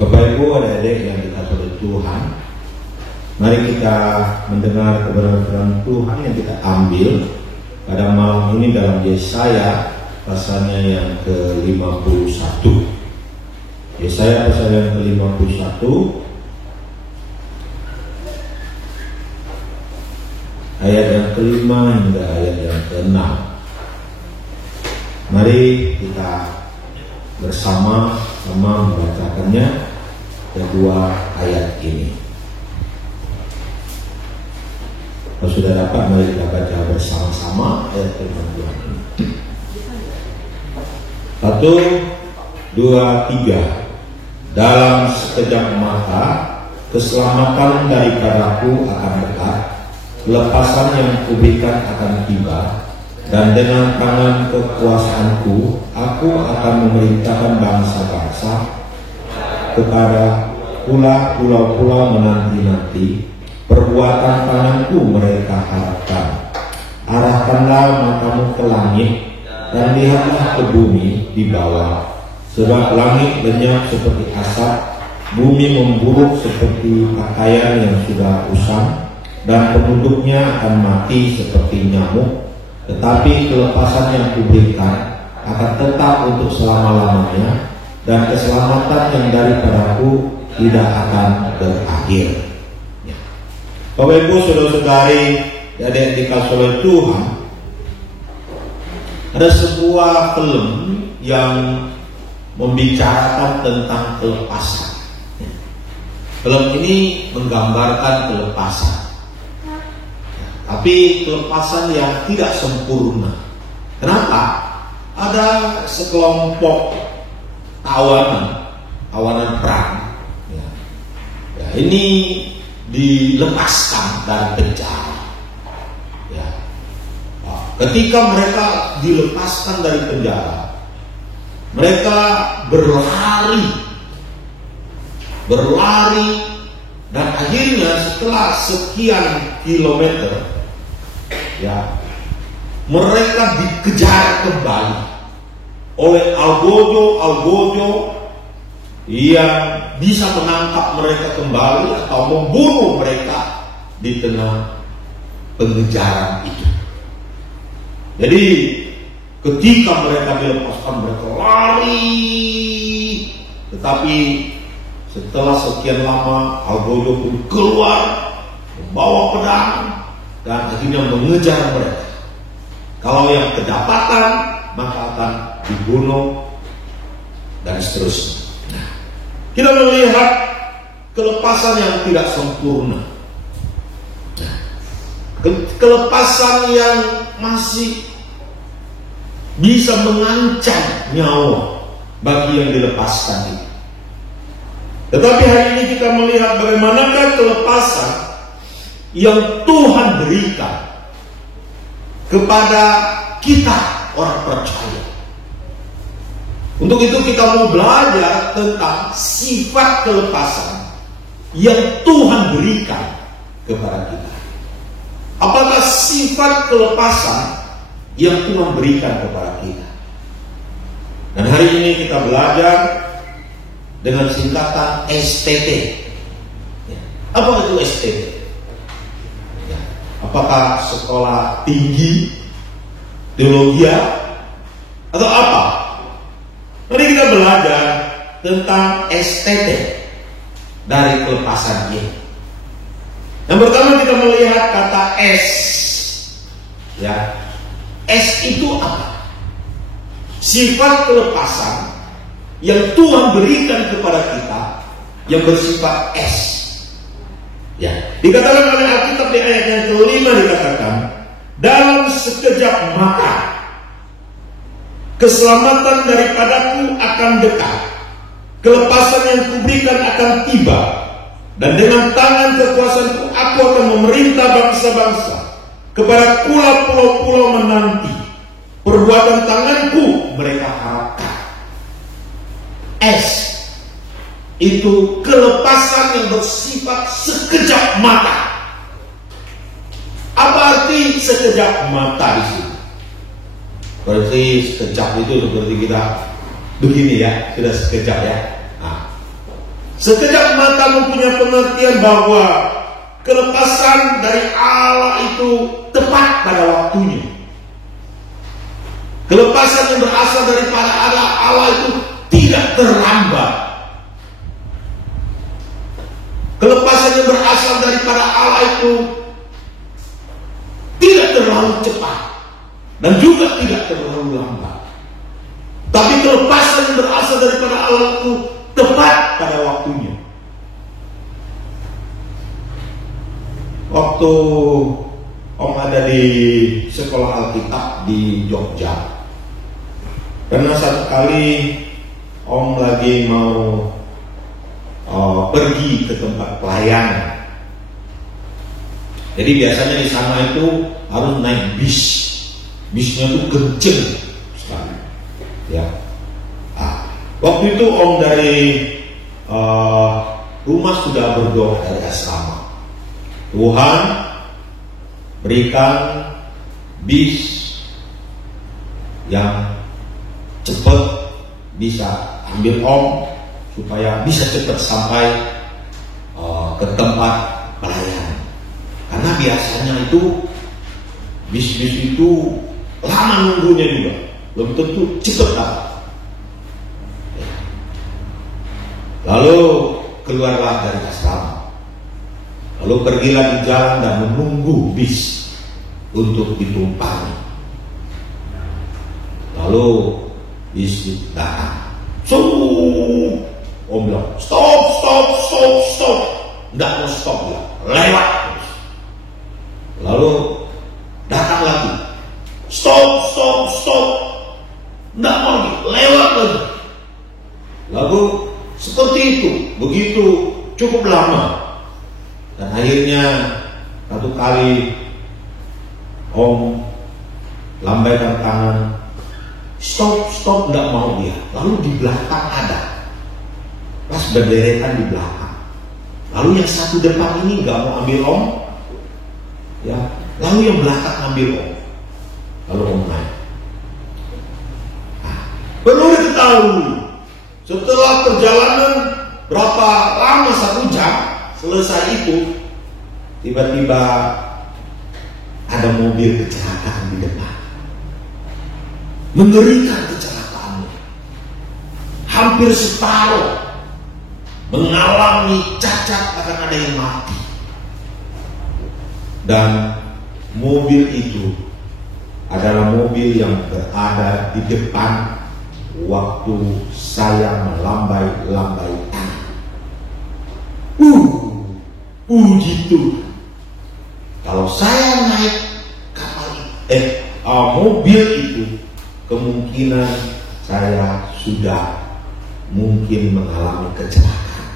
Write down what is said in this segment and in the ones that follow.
Bapak Ibu adik-adik yang dikasihi oleh Tuhan, mari kita mendengar kebenaran firman Tuhan yang kita ambil pada malam ini dalam Yesaya pasalnya yang ke-51. Yesaya pasal yang ke-51 ayat yang ke-5 hingga ayat yang ke-6. Mari kita bersama-sama membacakannya kedua ayat ini. Kalau sudah dapat, mari kita baca bersama-sama ayat firman Tuhan ini. 1, 2, 3. Dalam sekejap mata keselamatan daripadaku akan dekat, kelepasan yang kuberikan akan tiba, dan dengan tangan kekuasaanku aku akan memerintahkan bangsa-bangsa kepada pulau-pulau menanti-nanti. Perbuatan tanganku mereka harapkan. Arahkanlah matamu ke langit dan lihatlah ke bumi di bawah, sebab langit lenyap seperti asap, bumi memburuk seperti pakaian yang sudah usang, dan penduduknya akan mati seperti nyamuk. Tetapi kelepasan yang kuberikan akan tetap untuk selama-lamanya, dan keselamatan yang daripadaku tidak akan berakhir. Bapak Ibu, saudara-saudari yang dikasihi oleh Tuhan, ada sebuah film yang membicarakan tentang kelepasan. Film ini menggambarkan kelepasan, tapi kelepasan yang tidak sempurna. Kenapa? Ada sekelompok tawanan perang. Ini dilepaskan dari penjara. Ketika mereka dilepaskan dari penjara, mereka berlari, dan akhirnya setelah sekian kilometer, mereka dikejar kembali oleh algojo yang bisa menangkap mereka kembali atau membunuh mereka di tengah pengejaran itu. Jadi ketika mereka dilepaskan, mereka lari, tetapi setelah sekian lama algojo pun keluar membawa pedang dan akhirnya mengejar mereka. Kalau yang kedapatan maka akan dibunuh dan seterusnya. Kita melihat kelepasan yang tidak sempurna, kelepasan yang masih bisa mengancam nyawa bagi yang dilepaskan itu. Tetapi hari ini kita melihat bagaimanakah kelepasan yang Tuhan berikan kepada kita orang percaya. Untuk itu kita mau belajar tentang sifat kelepasan yang Tuhan berikan kepada kita. Apakah sifat kelepasan yang Tuhan berikan kepada kita? Dan hari ini kita belajar dengan singkatan STT. Apa itu STT? Apakah sekolah tinggi, teologi, atau apa? Mari kita belajar tentang STT dari kelepasan ini. Yang pertama kita melihat kata S. S itu apa? Sifat kelepasan yang Tuhan berikan kepada kita yang bersifat S. Dikatakan oleh Alkitab di ayat yang ke-5 dikatakan, dalam sekejap mata keselamatan daripadaku akan dekat, kelepasan yang kuberikan akan tiba, dan dengan tangan kekuasaanku aku akan memerintah bangsa-bangsa kepada pulau-pulau menanti. Perbuatan tanganku mereka harapkan. S itu kelepasan yang bersifat sekejap mata. Apa arti sekejap mata di sini? Berarti sekejap itu seperti kita begini sudah sekejap Sekejap mata mempunyai pengertian bahwa kelepasan dari Allah itu tepat pada waktunya. Kelepasan yang berasal daripada Allah itu tidak terlambat. Kelepasan yang berasal daripada Allah itu tidak terlalu cepat dan juga tidak terlalu lambat. Tapi kelepasan yang berasal daripada Allah itu tepat pada waktunya. Waktu Om ada di sekolah Alkitab di Jogja, karena satu kali Om lagi mau pergi ke tempat pelayanan. Jadi biasanya di sana itu harus naik bis. Bisnya itu kenceng sekali. Ya. Waktu itu Om dari rumah sudah berdoa dari asrama. Tuhan berikan bis yang cepat bisa ambil Om supaya bisa cepat sampai ke tempat pelayanan. Karena biasanya itu bis-bis itu lama nunggunya juga, belum tentu cepat dapat. Lalu keluarlah dari asrama, lalu pergilah di jalan dan menunggu bis untuk ditumpangi. Lalu bis datang. Om bilang stop. Nggak mau stop ya, lewat. Lalu datang lagi. Stop. Nggak mau lagi, lewat lagi. Lalu seperti itu, begitu cukup lama. Dan akhirnya satu kali Om lambaikan tangan, stop, nggak mau dia. Lalu di belakang ada, pas berderetan di belakang. Lalu yang satu depan ini nggak mau ambil Om, ya. Lalu yang belakang ambil Om. Lalu Om naik. Perlu diketahui, setelah perjalanan berapa lama, 1 jam, selesai itu, tiba-tiba ada mobil kecelakaan di depan. Mengerikan kecelakaannya. Hampir separuh mengalami cacat, akan ada yang mati. Dan mobil itu adalah mobil yang berada di depan waktu saya melambai-lambai tangan. Gitu. Kalau saya naik mobil itu, kemungkinan saya sudah mungkin mengalami kecelakaan.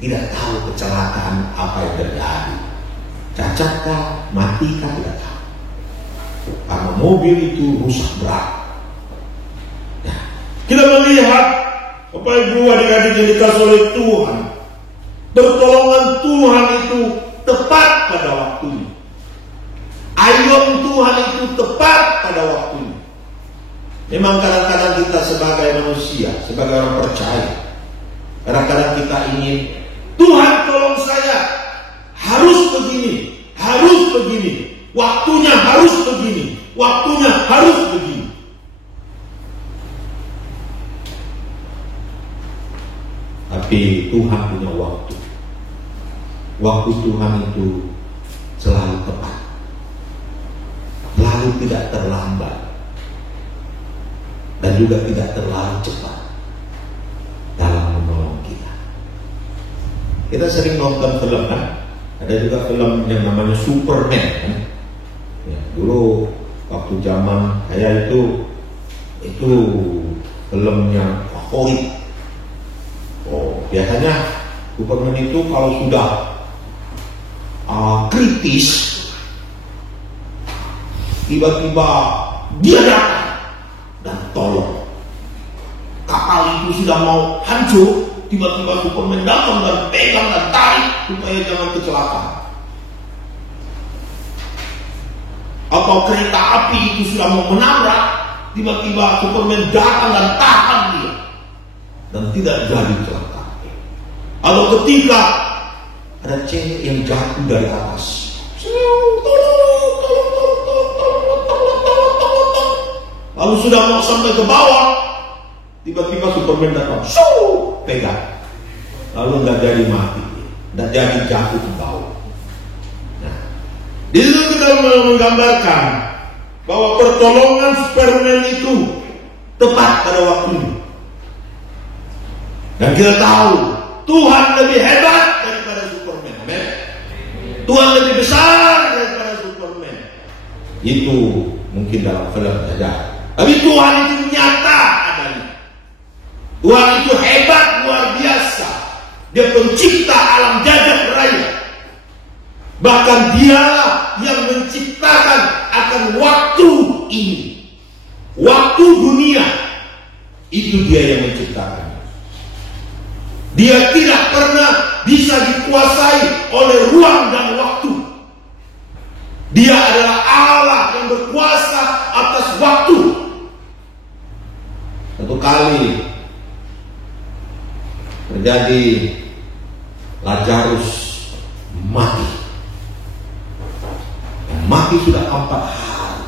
Tidak tahu kecelakaan apa yang terjadi. Cacatkah, matikah, tidak tahu. Karena mobil itu rusak berat. Nah, kita melihat Bapak Ibu adik-adik yang dikasih oleh Tuhan, pertolongan Tuhan itu tepat pada waktunya. Ayom Tuhan itu tepat pada waktunya. Memang kadang-kadang kita sebagai manusia, sebagai orang percaya, kadang-kadang kita ingin, Tuhan tolong saya, harus begini, waktunya harus begini, waktunya harus begini. Tapi Tuhan punya waktu. Waktu Tuhan itu selalu tepat, lalu tidak terlambat, dan juga tidak terlalu cepat dalam menolong kita. Kita sering nonton film kan? Ada juga film yang namanya Superman kan? Ya, dulu waktu zaman saya itu film yang favorit. Biasanya Superman itu kalau sudah kritis, tiba-tiba dia datang dan tolong. Kapal itu sudah mau hancur, tiba-tiba Superman datang dan pegang dan tarik supaya jangan kecelakaan. Atau kereta api itu sudah mau menabrak, tiba-tiba Superman datang dan tahan dia dan tidak jadi kecelakaan. Atau ketika ada cewek yang jatuh dari atas, lalu sudah mau sampai ke bawah, tiba-tiba Superman datang, pegang, lalu nggak jadi mati, nggak jadi jatuh ke bawah. Nah, di situ kita menggambarkan bahwa pertolongan Superman itu tepat pada waktunya. Dan kita tahu Tuhan lebih hebat daripada Superman. Amen. Tuhan lebih besar daripada Superman. Itu mungkin dalam film saja. Tapi Tuhan itu nyata adanya. Tuhan itu hebat luar biasa. Dia pencipta alam jagat raya. Bahkan dialah yang menciptakan akan waktu ini. Waktu dunia. Itu dia yang menciptakan. Dia tidak pernah bisa dikuasai oleh ruang dan waktu. Dia adalah Allah yang berkuasa atas waktu. Satu kali terjadi Lazarus mati. Mati sudah 4 hari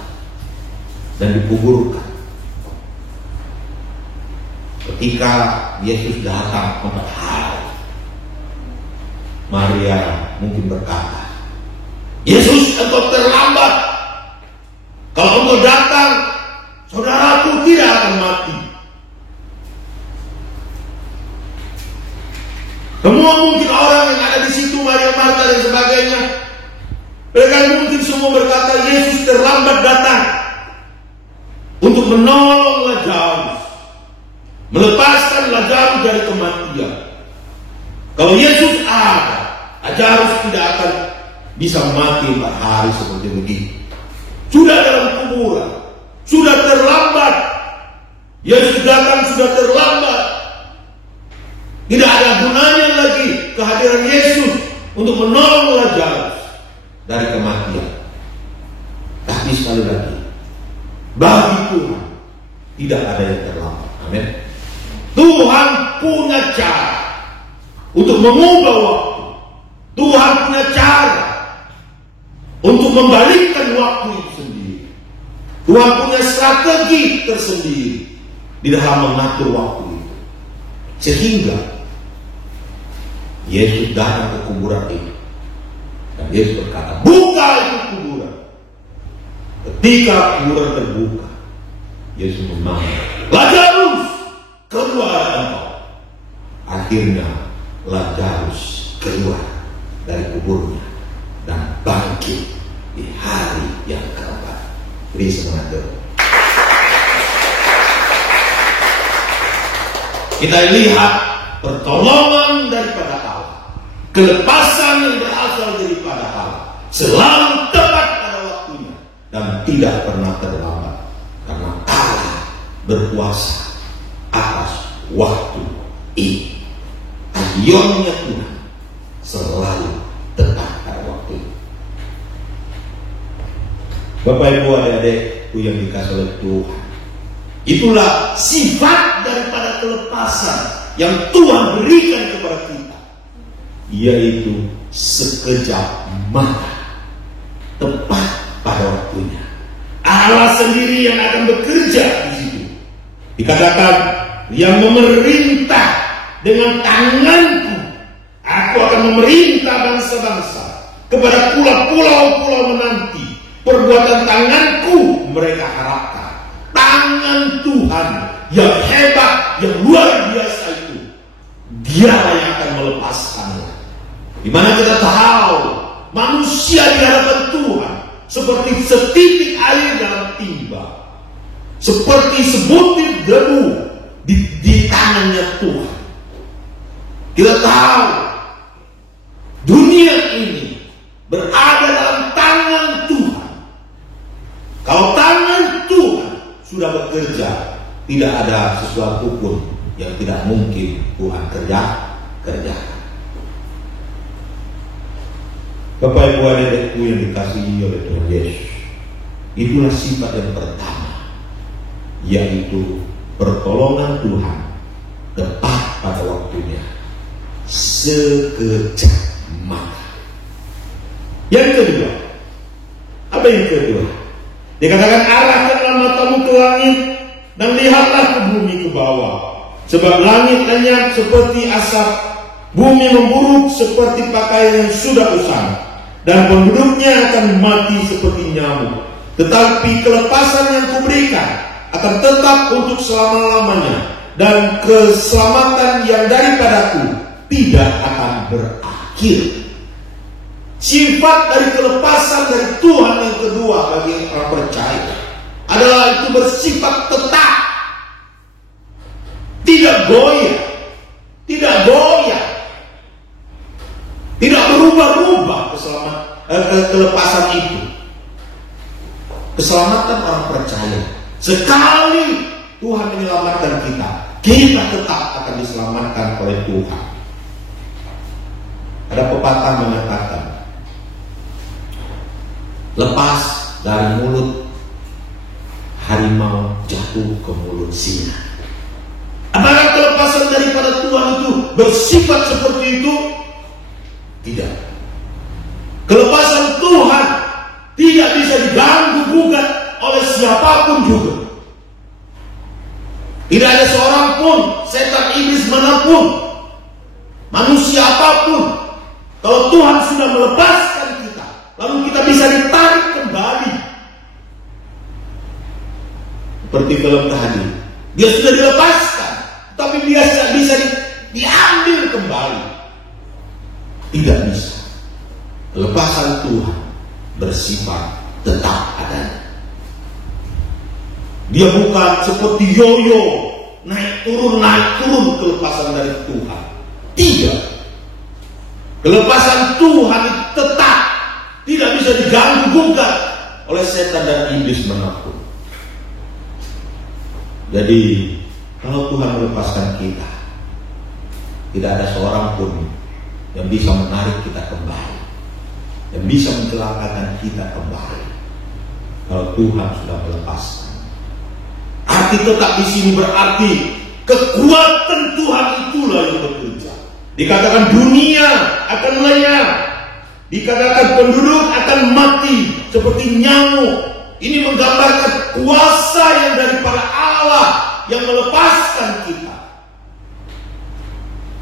dan dikuburkan. Ketika Yesus datang 4 hari, Maria mungkin berkata, Yesus, engkau terlambat. Kalau engkau datang, saudaraku tidak akan mati. Semua mungkin orang yang ada di situ, Maria, Marta dan sebagainya, mereka mungkin semua berkata, Yesus terlambat datang untuk menolong Lazarus, melepaskan Lazarus dari kematian. Kalau Yesus ada, Lazarus tidak akan bisa mati 4 hari seperti begitu. Sudah dalam kuburan, sudah terlambat. Yesus datang sudah terlambat. Tidak ada gunanya lagi kehadiran Yesus untuk menolong Lazarus dari kematian. Tapi sekali lagi, bagi Tuhan tidak ada yang terlambat. Amin. Tuhan punya cara untuk mengubah waktu. Tuhan punya cara untuk membalikkan waktu itu sendiri. Tuhan punya strategi tersendiri di dalam mengatur waktu itu. Sehingga Yesus datang ke kuburan itu. Dan Yesus berkata, buka itu kuburan. Ketika kuburan terbuka, Yesus memanggil, Lazarus, keluar engkau. Akhirnya Lazarus keluar dari kuburnya dan bangkit di hari yang keempat. Beri semangat dulu. Kita lihat pertolongan daripada Allah, kelepasan yang berasal daripada Allah, selalu tepat pada waktunya dan tidak pernah terlambat, karena Allah berkuasa atas waktu ini. Ayomnya Tuhan selalu tepat pada waktu ini. Bapak Ibu adik-adikku yang dikasihi oleh Tuhan, itulah sifat daripada kelepasan yang Tuhan berikan kepada kita, yaitu sekejap mata, tepat pada waktunya. Allah sendiri yang akan bekerja di situ. Dikatakan, yang memerintah dengan tanganku, aku akan memerintah bangsa-bangsa, kepada pulau-pulau menanti perbuatan tanganku mereka harapkan. Tangan Tuhan yang hebat, yang luar biasa itu, Dialah yang akan melepaskannya. Di mana kita tahu manusia di hadapan Tuhan seperti setitik air dalam timba, seperti sebutir debu di tangannya Tuhan. Kita tahu dunia ini berada dalam tangan Tuhan. Kalau tangan Tuhan sudah bekerja, tidak ada sesuatu pun yang tidak mungkin Tuhan kerjakan. Bapak Ibu adik-adikku yang dikasihi oleh Tuhan Yesus, itulah sifat yang pertama, yaitu pertolongan Tuhan tepat pada waktunya, sekejap mata. Yang kedua, apa yang kedua? Dikatakan arahkanlah matamu ke langit dan lihatlah ke bumi ke bawah. Sebab langit lenyap seperti asap, bumi memburuk seperti pakaian yang sudah usang, dan penduduknya akan mati seperti nyamuk. Tetapi kelepasan yang kuberikan akan tetap untuk selama-lamanya, dan keselamatan yang daripadaku tidak akan berakhir. Sifat dari kelepasan dari Tuhan yang kedua bagi orang percaya adalah itu bersifat tetap, tidak goyah, tidak berubah-ubah. Kelepasan itu, keselamatan orang percaya, sekali Tuhan menyelamatkan kita tetap akan diselamatkan oleh Tuhan. Ada pepatah mengatakan, lepas dari mulut harimau jatuh ke mulut singa. Apakah kelepasan daripada Tuhan itu bersifat seperti itu? Tidak. Kelepasan Tuhan tidak bisa diganggu gugat oleh siapapun juga. Tidak ada seorang pun, setan, iblis manapun, manusia apapun, kalau Tuhan sudah melepaskan kita, lalu kita bisa ditarik kembali. Seperti film tadi, dia sudah dilepaskan, tapi dia bisa diambil kembali. Tidak bisa. Kelepasan Tuhan bersifat tetap adanya. Dia bukan seperti yoyo, naik turun kelepasan dari Tuhan. Tidak. Kelepasan Tuhan tetap, tidak bisa diganggu gugat oleh setan dan iblis manapun. Jadi kalau Tuhan melepaskan kita, tidak ada seorang pun yang bisa menarik kita kembali, yang bisa mencelakakan kita kembali. Kalau Tuhan sudah melepaskan, arti tetap di sini berarti kekuatan Tuhan itulah yang bekerja. Dikatakan dunia akan lenyap, dikatakan penduduk akan mati seperti nyamuk. Ini menggambarkan kuasa yang daripada Allah yang melepaskan kita.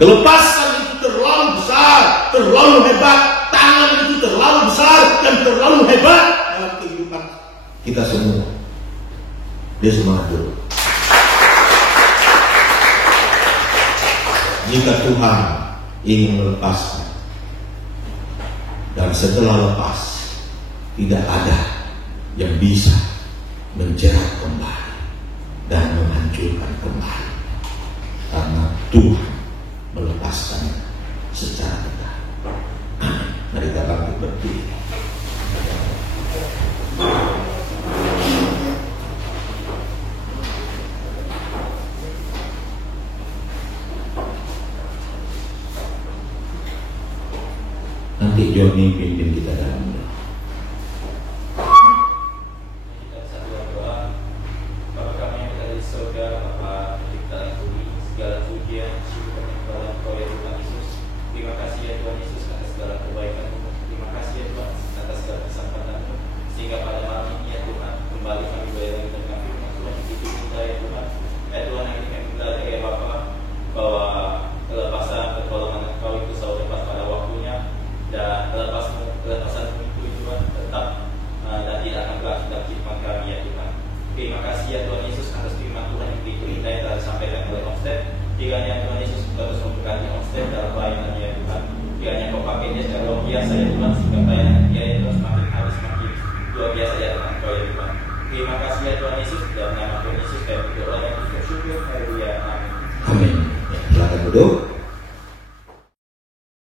Kelepasan itu terlalu besar, terlalu hebat. Tangan itu terlalu besar dan terlalu hebat dalam kehidupan kita semua. Dia semangat dulu. Jika Tuhan ingin melepaskan, dan setelah lepas tidak ada yang bisa menjerat kembali dan menghancurkan kembali, karena Tuhan melepaskan secara tetap. Mari kita bangkit berdiri. Nanti Joni pimpin kita dalam doa. Amin. Silakan duduk.